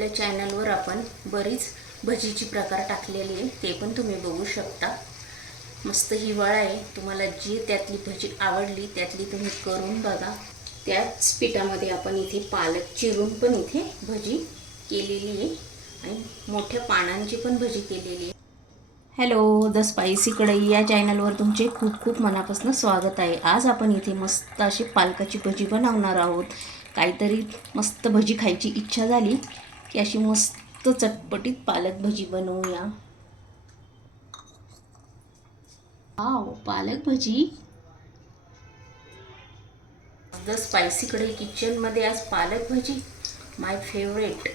आपल्या चॅनलवर आपण बरीच भजीची प्रकार टाकलेली आहे ते पण तुम्ही बघू शकता. मस्त हिवाळा आहे तुम्हाला जी त्यातली भजी आवडली त्यातली तुम्ही करून बघा. त्याच पिठामध्ये आपण इथे पालक चिरून पण इथे भजी केलेली आहे आणि मोठ्या पानांची पण भजी केलेली आहे. हॅलो द स्पायसी कढई या चॅनलवर तुमचे खूप खूप मनापासून स्वागत आहे. आज आपण इथे मस्त अशी पालकाची भजी बनवणार आहोत. काहीतरी मस्त भजी खायची इच्छा झाली. की अशी मस्त चटपटीत पालक भजी बनवूया. वाव पालक भजी. द स्पायसीकडे किचनमध्ये आज पालक भजी माय फेवरेट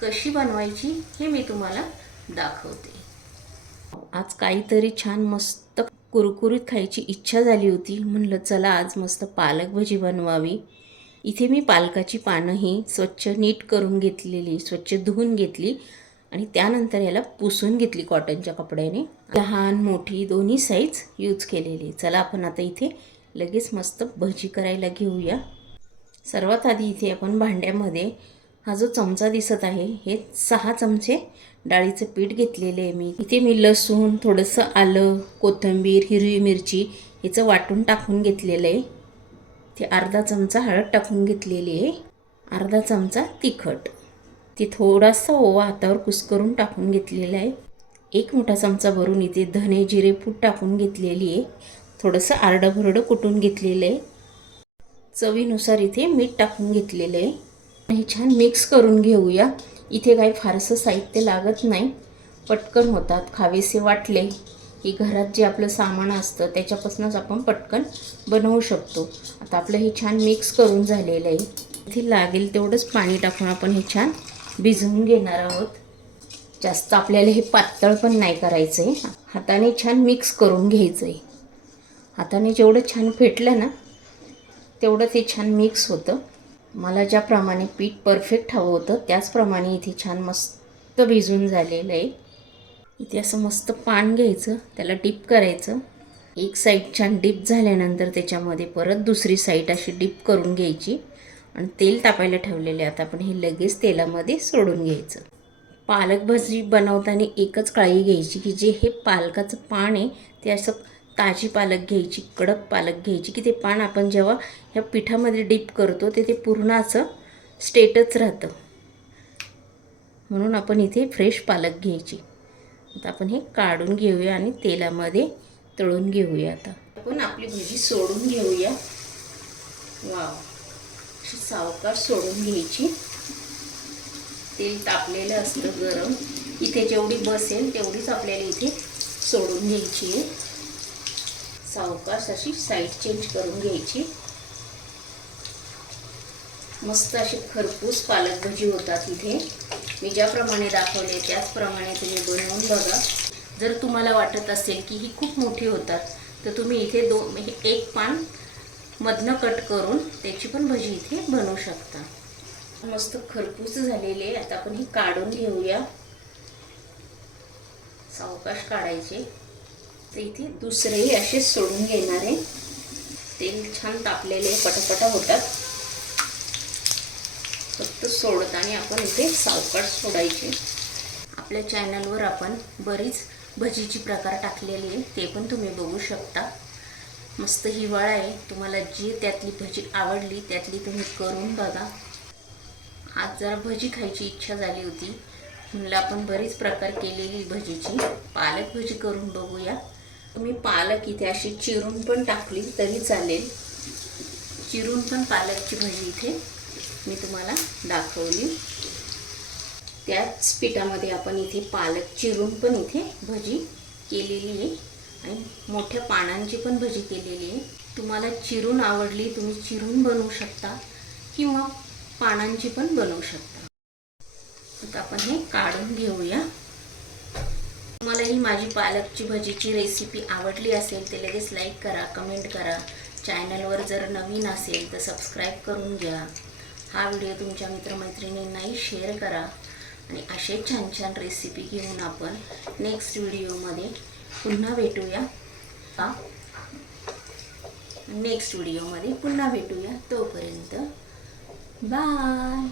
कशी बनवायची हे मी तुम्हाला दाखवते. आज काहीतरी छान मस्त कुरकुरीत खायची इच्छा झाली होती. म्हणलं चला आज मस्त पालक भजी बनवावी. इथे मी पालकाची पानं ही स्वच्छ नीट करून घेतलेली स्वच्छ धुवून घेतली आणि त्यानंतर याला पुसून घेतली कॉटनच्या कपड्याने. लहान मोठी दोन्ही साईज यूज केलेली. चला आपण आता इथे लगेच मस्त भजी करायला घेऊया. सर्वात आधी इथे आपण भांड्यामध्ये हा जो चमचा दिसत आहे हे सहा चमचे डाळीचं पीठ घेतलेले आहे मी. इथे मी लसूण थोडंसं आलं कोथिंबीर हिरवी मिरची याचं वाटून टाकून घेतलेलं आहे. ते अर्धा चमचा हळद टाकून घेतलेली आहे. अर्धा चमचा तिखट. ते थोडासा ओवा हातावर कुस्करून टाकून घेतलेला आहे. एक मोठा चमचा भरून इथे धने जिरे पूड टाकून घेतलेली आहे. थोडंसं आरडं भरडं कुटून घेतलेलं आहे. चवीनुसार इथे मीठ टाकून घेतलेलं आहे. हे छान मिक्स करून घेऊया. इथे काही फारसं साहित्य लागत नाही. पटकन होतात. खावेसे वाटले. की घरात जे आपलं सामान असतं त्याच्यापासूनच आपण पटकन बनवू शकतो. आता आपलं हे छान मिक्स करून झालेलं आहे. इथे लागेल तेवढंच पाणी टाकून आपण हे छान भिजवून घेणार आहोत. जास्त आपल्याला हे पातळ पण नाही करायचं आहे हाताने छान मिक्स करून घ्यायचं आहे हाताने जेवढं छान फेटलं ना तेवढं ते छान मिक्स होतं. मला ज्याप्रमाणे पीठ परफेक्ट हवं होतं त्याचप्रमाणे इथे छान मस्त भिजून झालेलं आहे. इथे असं मस्त पान घ्यायचं त्याला डिप करायचं. एक साईड छान डिप झाल्यानंतर त्याच्यामध्ये परत दुसरी साईड अशी डिप करून घ्यायची. आणि तेल तापायला ठेवलेले आता आपण हे लगेच तेलामध्ये सोडून घ्यायचं. पालक भाजी बनवताना एकच काळजी घ्यायची की जे हे पालकाचं पान आहे ते असं ताजी पालक घ्यायची कडक पालक घ्यायची की ते पान आपण जेव्हा ह्या पिठामध्ये डीप करतो ते ते पूर्ण असं स्टेटच राहतं. म्हणून आपण इथे फ्रेश पालक घ्यायची. आता आपण हे काढून घेऊया आणि तेलामध्ये तळून घेऊया आता. आपण आपली भजी सोडून घेऊया. वाव. अशी सावकार सोडून घ्यायची. तेल तापलेलं असतं गरम. इथे जेवढी बसेल तेवढीच आपल्याला इथे सोडून घ्यायची आहे. सावकाश अशी साईड चेंज करून घ्यायची. मस्त अशी खरपूस पालक भजी होतात इथे. मी ज्याप्रमाणे दाखवले त्याचप्रमाणे तुम्ही बनवून बघा. जर तुम्हाला वाटत असेल की ही खूप मोठी होतात तर तुम्ही इथे दो एक पान मधनं कट करून त्याची पण भजी इथे बनवू शकता. मस्त खरपूस झालेले आता आपण ही काढून घेऊया. सावकाश काढायचे. तर इथे दुसरेही असेच सोडून घेणार आहे. तेल छान तापलेले पटापटा होतात. फक्त सोडताना आपण इथे सावकाश सोडायचे. आपल्या चॅनलवर आपण बरीच भजीची प्रकार टाकलेली आहे ते पण तुम्ही बघू शकता. मस्त हिवाळा आहे तुम्हाला जी त्यातली भजी आवडली त्यातली तुम्ही करून बघा. आज जरा भजी खायची इच्छा झाली होती. म्हणलं आपण बरीच प्रकार केलेली भजीची. पालक भजी करून बघूया. तुम्ही पालक इथे अशी चिरून पण टाकली तरी चालेल. चिरून पण पालकची भजी इथे मी तुम्हाला दाखवली. त्याच पिठामध्ये आपण इथे पालक चिरून पण इथे भजी केलेली आहे आणि मोठ्या पानांची पण भजी केलेली आहे. तुम्हाला चिरून आवडली तुम्ही चिरून बनवू शकता किंवा पानांची पण बनवू शकता. आता आपण हे काढून घेऊया. तुम्हाला ही माझी पालकची भजीची रेसिपी आवडली असेल ते लगेच लाईक करा कमेंट करा. चॅनलवर जर नवीन असेल तर सबस्क्राईब करून घ्या. हा व्हिडिओ तुमच्या मित्रमैत्रिणींनाही शेअर करा. आणि असे छान छान रेसिपी घेऊन आपण नेक्स्ट व्हिडिओमध्ये पुन्हा भेटूया. का नेक्स्ट व्हिडिओमध्ये पुन्हा भेटूया. तोपर्यंत बाय